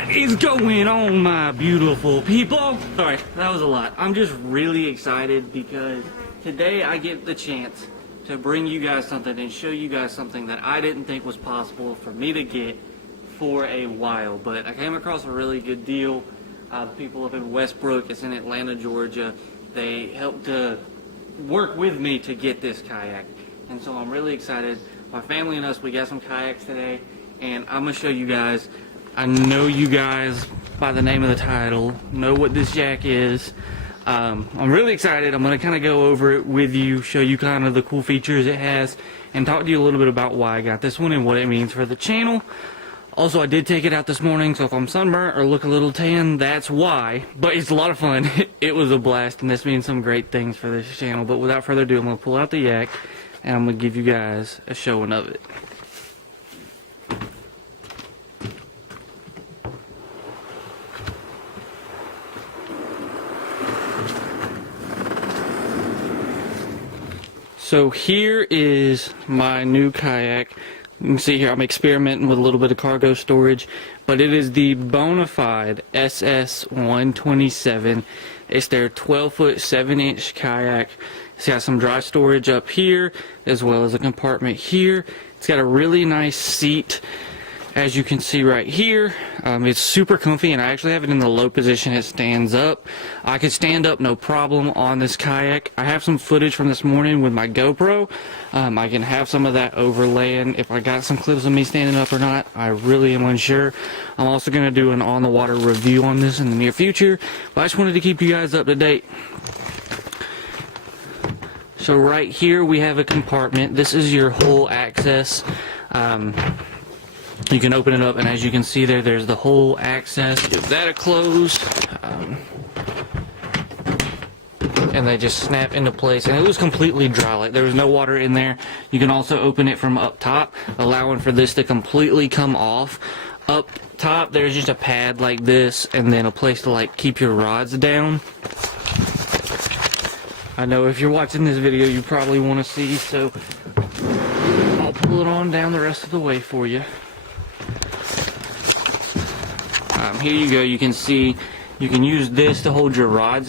What is going on, my beautiful people? Sorry, that was a lot. I'm just really excited because today I get the chance to bring you guys something and show you guys something that I didn't think was possible for me to get for a while. But I came across a really good deal. The people up in Westbrook, it's in Atlanta, Georgia, they helped to work with me to get this kayak. And so I'm really excited. My family and us, we got some kayaks today, and I'm going to show you guys. I know you guys, by the name of the title, know what this jack is. I'm really excited. I'm going to kind of go over it with you, show you kind of the cool features it has, and talk to you a little bit about why I got this one and what it means for the channel. Also, I did take it out this morning, so if I'm sunburnt or look a little tan, that's why. But it's a lot of fun. It was a blast, and this means some great things for this channel. But without further ado, I'm going to pull out the yak, and I'm going to give you guys a showing of it. So here is my new kayak. You can see here I'm experimenting with a little bit of cargo storage, but it is the Bonafide SS 127. It's their 12-foot 7-inch kayak. It's got some dry storage up here as well as a compartment here. It's got a really nice seat, as you can see right here. It's super comfy, and I actually have it in the low position. It stands up. I could stand up no problem on this kayak. I have some footage from this morning with my GoPro. I can have some of that overlaying if I got some clips of me standing up or not. I really am unsure. I'm also going to do an on-the-water review on this in the near future, but I just wanted to keep you guys up to date. So right here we have a compartment. This is your whole access. You can open it up, and as you can see there, there's the whole access. Give that a close, and they just snap into place. And it was completely dry, like there was no water in there. You can also open it from up top, allowing for this to completely come off. Up top, there's just a pad like this, and then a place to like keep your rods down. I know if you're watching this video, you probably want to see, so I'll pull it on down the rest of the way for you. Here you go. You can see you can use this to hold your rod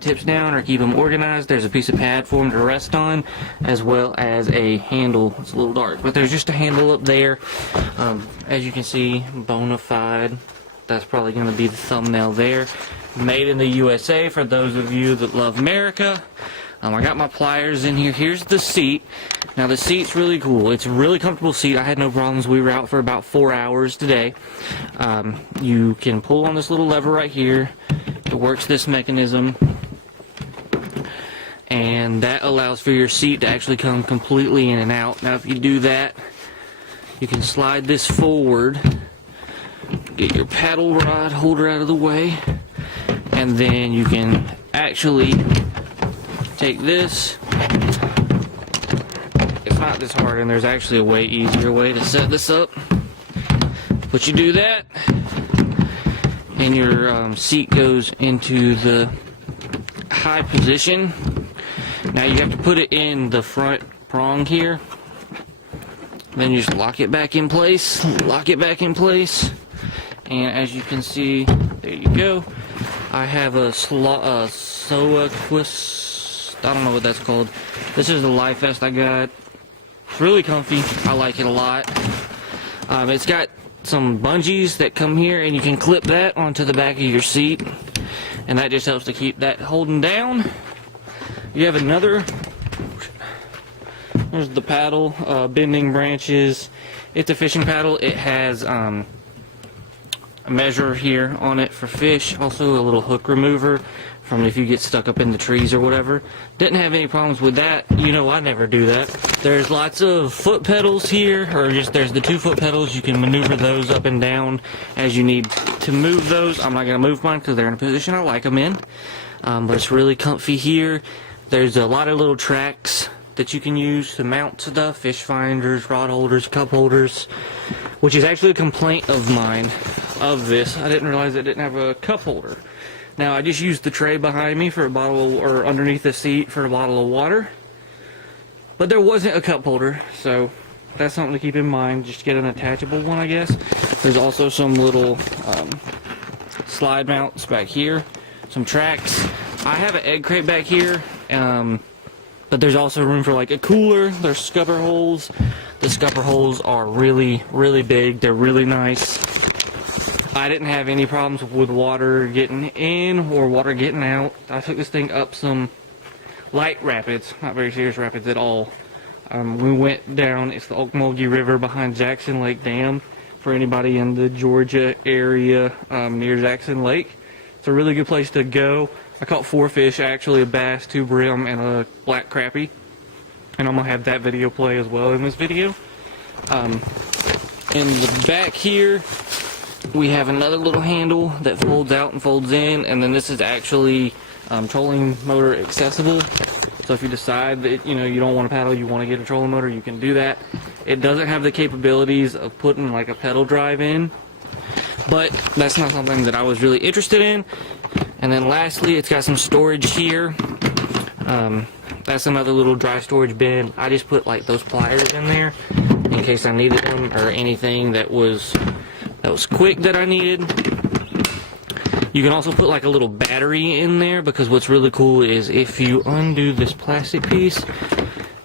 tips down or keep them organized. There's a piece of pad for them to rest on, as well as a handle. It's a little dark, but there's just a handle up there. As you can see, Bonafide. That's probably going to be the thumbnail there. Made in the USA for those of you that love America. I got my pliers in here. Here's the seat. Now the seat's really cool. It's a really comfortable seat. I had no problems. We were out for about 4 hours today. You can pull on this little lever right here. It works this mechanism. And that allows for your seat to actually come completely in and out. Now if you do that, you can slide this forward. Get your paddle rod holder out of the way. And then you can actually take this. It's not this hard, and there's actually a way easier way to set this up. But you do that, and your seat goes into the high position. Now you have to put it in the front prong here. Then you just lock it back in place. Lock it back in place. And as you can see, there you go. I have a SOA twist. I don't know what that's called. This is the life vest I got. It's really comfy. I like it a lot. It's got some bungees that come here, and you can clip that onto the back of your seat, and that just helps to keep that holding down. You have another. There's the paddle, bending branches. It's a fishing paddle. It has a measure here on it for fish. Also a little hook remover from if you get stuck up in the trees or whatever. Didn't have any problems with that. You know I never do that. There's lots of foot pedals here, or just there's the 2 foot pedals. You can maneuver those up and down as you need to move those. I'm not going to move mine because they're in a position I like them in. But it's really comfy here. There's a lot of little tracks that you can use to mount stuff, fish finders, rod holders, cup holders, which is actually a complaint of mine of this. I didn't realize it didn't have a cup holder. Now I just used the tray behind me for a bottle of, or underneath the seat for a bottle of water, but there wasn't a cup holder, so that's something to keep in mind. Just get an attachable one, I guess. There's also some little slide mounts back here, some tracks. I have an egg crate back here, but there's also room for like a cooler. There's scupper holes. The scupper holes are really, really big. They're really nice. I didn't have any problems with water getting in or water getting out. I took this thing up some light rapids, not very serious rapids at all. We went down, it's the Ocmulgee River behind Jackson Lake Dam, for anybody in the Georgia area near Jackson Lake. It's a really good place to go. I caught 4 fish, actually, a bass, 2 brim, and a black crappie. And I'm going to have that video play as well in this video. In the back here, we have another little handle that folds out and folds in, and then this is actually trolling motor accessible. So if you decide that you don't want to paddle, you want to get a trolling motor, you can do that. It doesn't have the capabilities of putting like a pedal drive in, but that's not something that I was really interested in. And then lastly, it's got some storage here. That's another little dry storage bin. I just put like those pliers in there in case I needed them, or anything that was quick that I needed. You can also put like a little battery in there, because what's really cool is if you undo this plastic piece,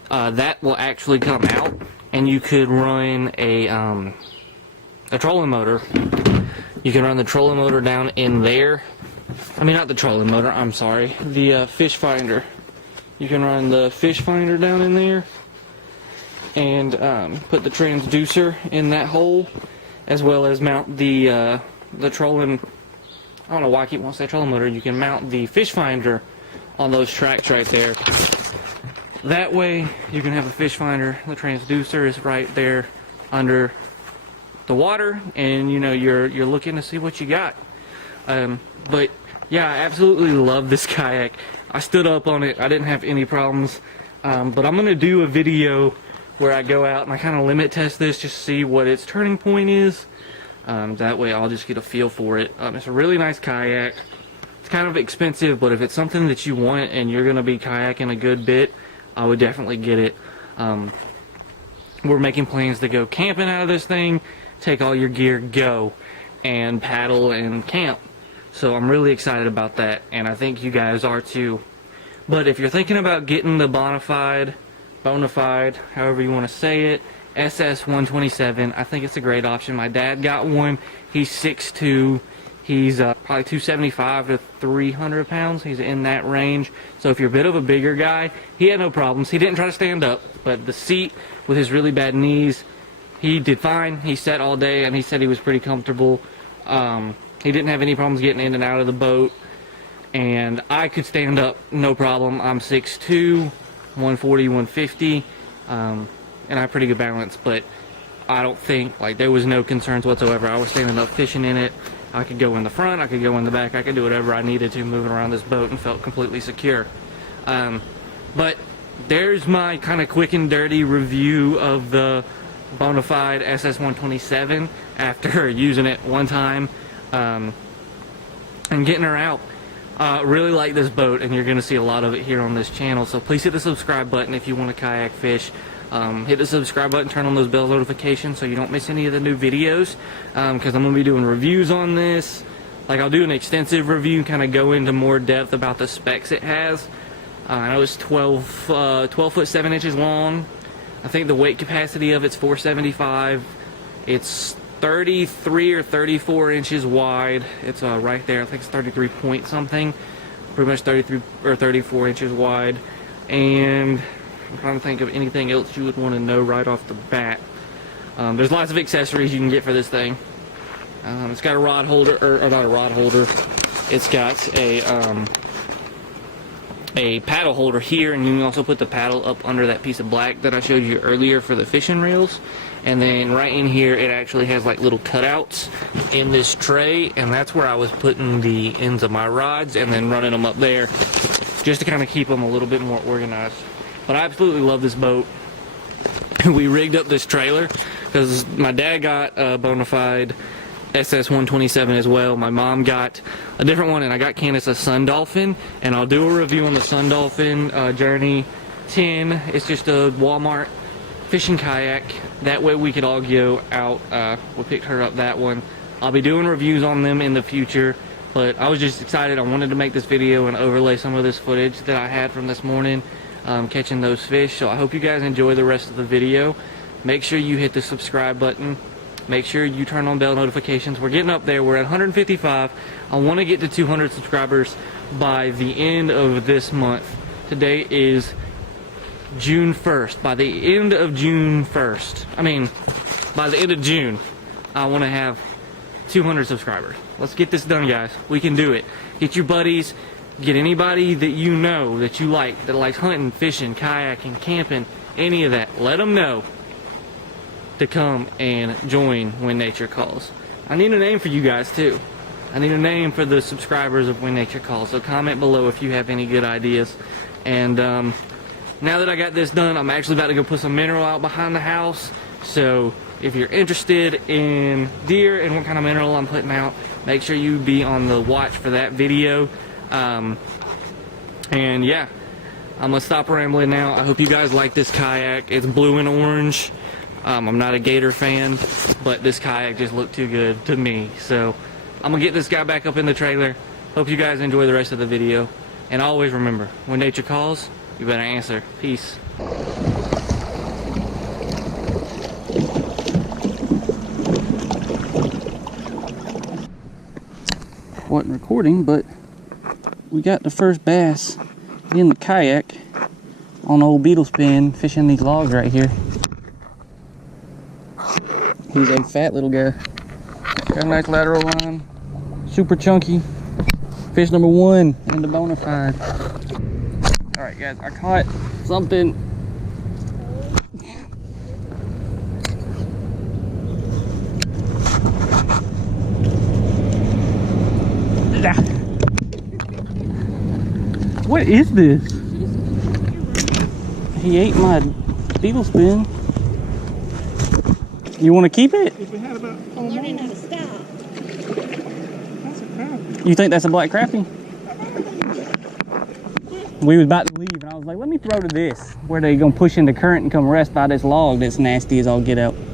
that will actually come out, and you could run a trolling motor. You can run the trolling motor down in there. I mean, not the trolling motor, I'm sorry, the fish finder. You can run the fish finder down in there and put the transducer in that hole, as well as mount the trolling. I don't know why I keep wanting to say trolling motor. You can mount the fish finder on those tracks right there. That way you can have a fish finder. The transducer is right there under the water, and you're looking to see what you got. But yeah, I absolutely love this kayak. I stood up on it. I didn't have any problems. But I'm gonna do a video where I go out and I kind of limit test this, just to see what its turning point is. That way I'll just get a feel for it. It's a really nice kayak. It's kind of expensive, but if it's something that you want and you're going to be kayaking a good bit, I would definitely get it. We're making plans to go camping out of this thing, take all your gear, go, and paddle and camp. So I'm really excited about that, and I think you guys are too. But if you're thinking about getting the Bonafide, however you want to say it, SS 127, I think it's a great option. My dad got one. He's 6'2". He's probably 275 to 300 pounds. He's in that range. So if you're a bit of a bigger guy, he had no problems. He didn't try to stand up, but the seat with his really bad knees, he did fine. He sat all day, and he said he was pretty comfortable. He didn't have any problems getting in and out of the boat, and I could stand up no problem. I'm 6'2", 140, 150. And I have pretty good balance, but I don't think, like, there was no concerns whatsoever. I was standing up fishing in it. I could go in the front, I could go in the back, I could do whatever I needed to moving around this boat, and felt completely secure. But there's my kind of quick and dirty review of the Bonafide SS 127 after using it one time and getting her out. Really like this boat, and you're going to see a lot of it here on this channel, so please hit the subscribe button if you want to kayak fish. Hit the subscribe button, turn on those bell notifications so you don't miss any of the new videos, because I'm going to be doing reviews on this. Like, I'll do an extensive review, kind of go into more depth about the specs it has. I know it's 12 foot 7 inches long. I think the weight capacity of it's 475. It's 33 or 34 inches wide. It's right there. I think it's 33 point something. Pretty much 33 or 34 inches wide. And I'm trying to think of anything else you would want to know right off the bat. There's lots of accessories you can get for this thing. It's got a rod holder, or not a rod holder. It's got a paddle holder here, and you can also put the paddle up under that piece of black that I showed you earlier for the fishing reels. And then right in here, it actually has like little cutouts in this tray, and that's where I was putting the ends of my rods and then running them up there, just to kind of keep them a little bit more organized. But I absolutely love this boat. We rigged up this trailer because my dad got a Bonafide SS 127 as well. My mom got a different one, and I got Candace a Sun Dolphin, and I'll do a review on the Sun Dolphin Journey 10. It's just a Walmart fishing kayak That way we could all go out. We picked her up that one. I'll be doing reviews on them in the future, but I was just excited. I wanted to make this video and overlay some of this footage that I had from this morning catching those fish. So I hope you guys enjoy the rest of the video. Make sure you hit the subscribe button. Make sure you turn on bell notifications. We're getting up there. We're at 155. I want to get to 200 subscribers by the end of this month. Today is June 1st. By the end of June 1st, by the end of June, I want to have 200 subscribers. Let's get this done, guys. We can do it. Get your buddies. Get anybody that you know that you like, that likes hunting, fishing, kayaking, camping, any of that. Let them know to come and join When Nature Calls. I need a name for you guys too. I need a name for the subscribers of When Nature Calls. So comment below if you have any good ideas. And now that I got this done, I'm actually about to go put some mineral out behind the house. So if you're interested in deer and what kind of mineral I'm putting out, make sure you be on the watch for that video. And yeah, I'm gonna stop rambling now. I hope you guys like this kayak. It's blue and orange. I'm not a gator fan, but this kayak just looked too good to me. So I'm gonna get this guy back up in the trailer. Hope you guys enjoy the rest of the video. And always remember, when nature calls, you better answer. Peace. Wasn't recording, but we got the first bass in the kayak on old beetle spin, fishing these logs right here. He's a fat little guy. Got a nice lateral line, super chunky. Fish number 1 in the Bonafide. All right, guys, I caught something. What is this? He ate my beetle spin. You want to keep it? I'm learning how to stop. That's a crappie. You think that's a black crappie? We was about to leave, and I was like, let me throw to this, where they gonna push into current and come rest by this log that's nasty as all get out.